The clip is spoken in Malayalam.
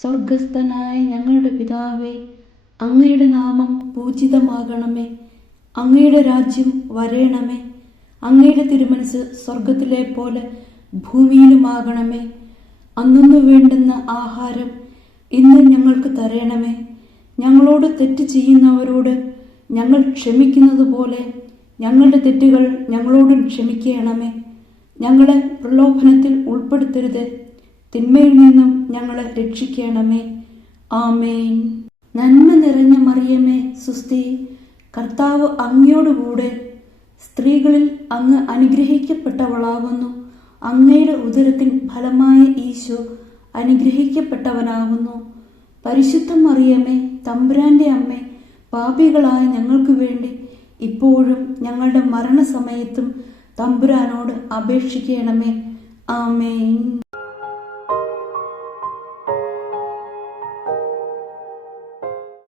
സ്വർഗസ്ഥനായ ഞങ്ങളുടെ പിതാവേ, അങ്ങയുടെ നാമം പൂജിതമാകണമേ. അങ്ങയുടെ രാജ്യം വരേണമേ. അങ്ങയുടെ തിരുമനസ് സ്വർഗത്തിലെ പോലെ ഭൂമിയിലുമാകണമേ. അന്നു വേണ്ടുന്ന ആഹാരം ഇന്ന് ഞങ്ങൾക്ക് തരണമേ. ഞങ്ങളോട് തെറ്റ് ചെയ്യുന്നവരോട് ഞങ്ങൾ ക്ഷമിക്കുന്നത് പോലെ ഞങ്ങളുടെ തെറ്റുകൾ ഞങ്ങളോടും ക്ഷമിക്കണമേ. ഞങ്ങളെ പ്രലോഭനത്തിൽ ഉൾപ്പെടുത്തരുത്, തിന്മയിൽ നിന്നും ഞങ്ങളെ രക്ഷിക്കണമേ. ആമേൻ. നന്മ നിറഞ്ഞ മറിയമേ, സുസ്തി, കർത്താവ് അങ്ങയോടുകൂടെ സ്ത്രീകളിൽ അങ്ങ് അനുഗ്രഹിക്കപ്പെട്ടവളാകുന്നു. അങ്ങയുടെ ഉദരത്തിൻ ഫലമായ ഈശോ അനുഗ്രഹിക്കപ്പെട്ടവനാകുന്നു. പരിശുദ്ധ മറിയമേ, തമ്പുരാന്റെ അമ്മേ, പാപികളായ ഞങ്ങൾക്ക് വേണ്ടി ഇപ്പോഴും ഞങ്ങളുടെ മരണസമയത്തും തമ്പുരാനോട് അപേക്ഷിക്കണമേ. ആമേൻ.